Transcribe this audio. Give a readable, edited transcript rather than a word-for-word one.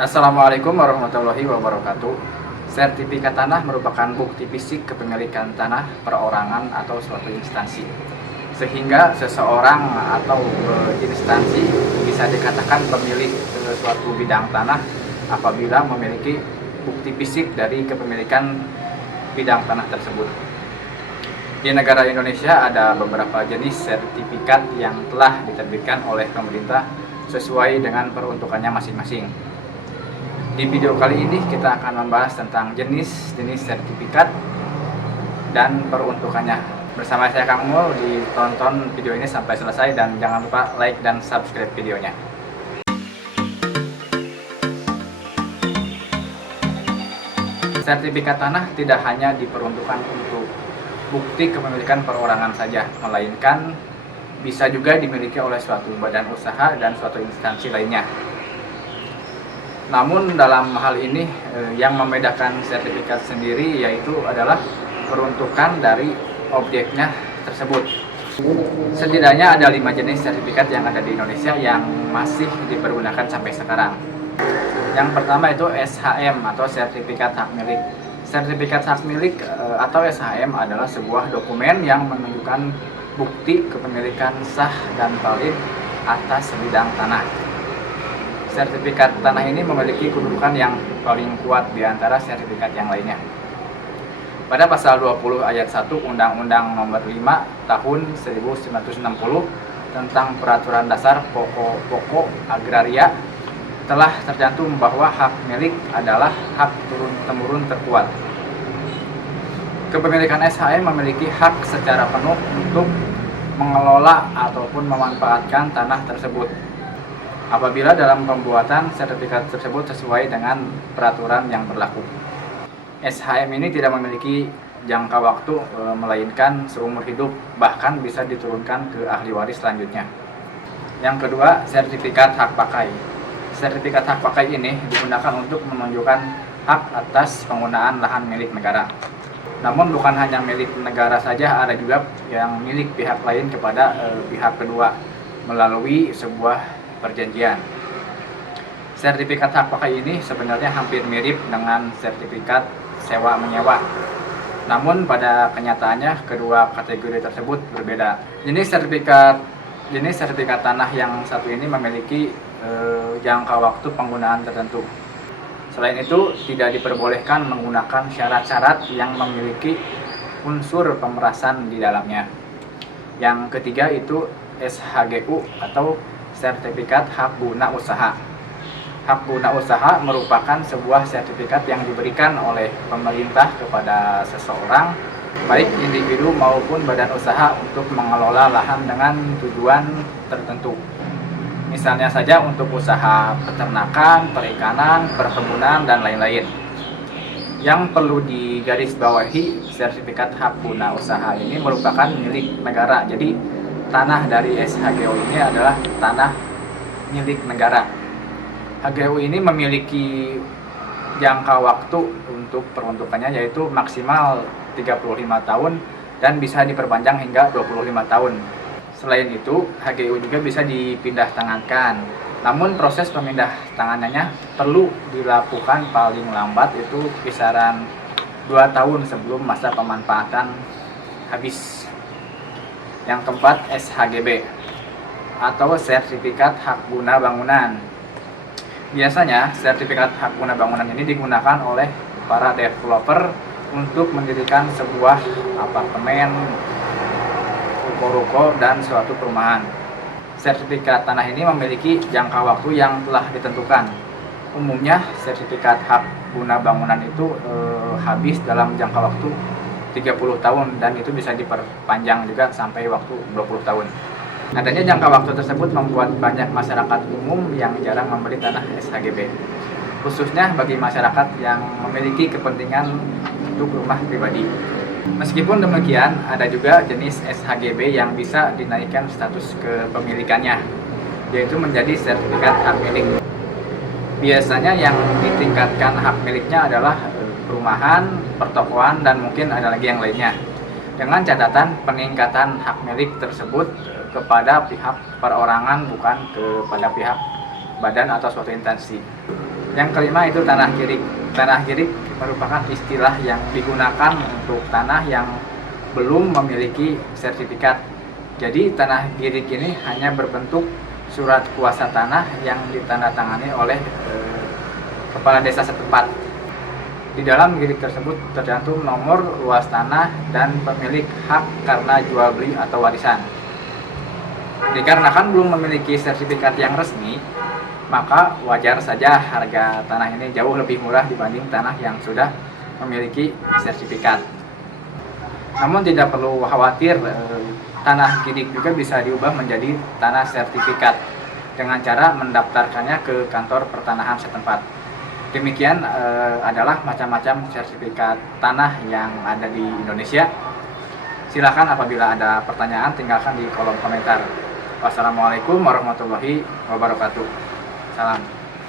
Assalamualaikum warahmatullahi wabarakatuh. Sertifikat tanah merupakan bukti fisik kepemilikan tanah perorangan atau suatu instansi, sehingga seseorang atau instansi bisa dikatakan pemilik suatu bidang tanah apabila memiliki bukti fisik dari kepemilikan bidang tanah tersebut. Di negara Indonesia ada beberapa jenis sertifikat yang telah diterbitkan oleh pemerintah sesuai dengan peruntukannya masing-masing. Di video kali ini kita akan membahas tentang jenis-jenis sertifikat dan peruntukannya. Bersama saya Kang Mul, ditonton video ini sampai selesai dan jangan lupa like dan subscribe videonya. Sertifikat tanah tidak hanya diperuntukkan untuk bukti kepemilikan perorangan saja, melainkan bisa juga dimiliki oleh suatu badan usaha dan suatu instansi lainnya. Namun dalam hal ini yang membedakan sertifikat sendiri yaitu adalah peruntukan dari objeknya tersebut. Setidaknya ada 5 jenis sertifikat yang ada di Indonesia yang masih dipergunakan sampai sekarang. Yang pertama itu SHM atau sertifikat hak milik. Sertifikat hak milik atau SHM adalah sebuah dokumen yang menunjukkan bukti kepemilikan sah dan valid atas bidang tanah. Sertifikat tanah ini memiliki kedudukan yang paling kuat di antara sertifikat yang lainnya. Pada pasal 20 ayat 1 Undang-Undang Nomor 5 Tahun 1960 tentang Peraturan Dasar Pokok-Pokok Agraria telah tercantum bahwa hak milik adalah hak turun-temurun terkuat. Kepemilikan SHM memiliki hak secara penuh untuk mengelola ataupun memanfaatkan tanah tersebut apabila dalam pembuatan sertifikat tersebut sesuai dengan peraturan yang berlaku. SHM ini tidak memiliki jangka waktu melainkan seumur hidup, bahkan bisa diturunkan ke ahli waris selanjutnya. Yang kedua, sertifikat hak pakai. Sertifikat hak pakai ini digunakan untuk menunjukkan hak atas penggunaan lahan milik negara. Namun bukan hanya milik negara saja, ada juga yang milik pihak lain kepada pihak kedua melalui sebuah perjanjian. Sertifikat hak pakai ini sebenarnya hampir mirip dengan sertifikat sewa menyewa. Namun pada kenyataannya kedua kategori tersebut berbeda. Jenis sertifikat tanah yang satu ini memiliki jangka waktu penggunaan tertentu. Selain itu, tidak diperbolehkan menggunakan syarat-syarat yang memiliki unsur pemerasan di dalamnya. Yang ketiga itu SHGU atau sertifikat hak guna usaha. Hak guna usaha merupakan sebuah sertifikat yang diberikan oleh pemerintah kepada seseorang, baik individu maupun badan usaha untuk mengelola lahan dengan tujuan tertentu. Misalnya saja untuk usaha peternakan, perikanan, perkebunan, dan lain-lain. Yang perlu digarisbawahi, sertifikat hak guna usaha ini merupakan milik negara. Jadi tanah dari SHGU ini adalah tanah milik negara. HGU ini memiliki jangka waktu untuk peruntukannya yaitu maksimal 35 tahun dan bisa diperpanjang hingga 25 tahun. Selain itu, HGU juga bisa dipindah tangankan. Namun proses pemindah tanganannya perlu dilakukan paling lambat itu kisaran 2 tahun sebelum masa pemanfaatan habis. Yang keempat, SHGB atau sertifikat hak guna bangunan. Biasanya sertifikat hak guna bangunan ini digunakan oleh para developer untuk mendirikan sebuah apartemen, ruko-ruko, dan suatu perumahan. Sertifikat tanah ini memiliki jangka waktu yang telah ditentukan. Umumnya sertifikat hak guna bangunan itu habis dalam jangka waktu 30 tahun dan itu bisa diperpanjang juga sampai waktu 20 tahun. Adanya jangka waktu tersebut membuat banyak masyarakat umum yang jarang membeli tanah SHGB, khususnya bagi masyarakat yang memiliki kepentingan untuk rumah pribadi. Meskipun demikian, ada juga jenis SHGB yang bisa dinaikkan status kepemilikannya, yaitu menjadi sertifikat hak milik. Biasanya yang ditingkatkan hak miliknya adalah perumahan, pertokoan, dan mungkin ada lagi yang lainnya. Dengan catatan peningkatan hak milik tersebut kepada pihak perorangan, bukan kepada pihak badan atau suatu instansi. Yang kelima itu tanah girik. Tanah girik merupakan istilah yang digunakan untuk tanah yang belum memiliki sertifikat. Jadi tanah girik ini hanya berbentuk surat kuasa tanah yang ditandatangani oleh kepala desa setempat. Di dalam girik tersebut tercantum nomor luas tanah dan pemilik hak karena jual beli atau warisan. Dikarenakan belum memiliki sertifikat yang resmi, maka wajar saja harga tanah ini jauh lebih murah dibanding tanah yang sudah memiliki sertifikat. Namun tidak perlu khawatir, tanah girik juga bisa diubah menjadi tanah sertifikat dengan cara mendaftarkannya ke kantor pertanahan setempat. Demikian adalah macam-macam sertifikat tanah yang ada di Indonesia. Silakan apabila ada pertanyaan tinggalkan di kolom komentar. Wassalamualaikum warahmatullahi wabarakatuh. Salam.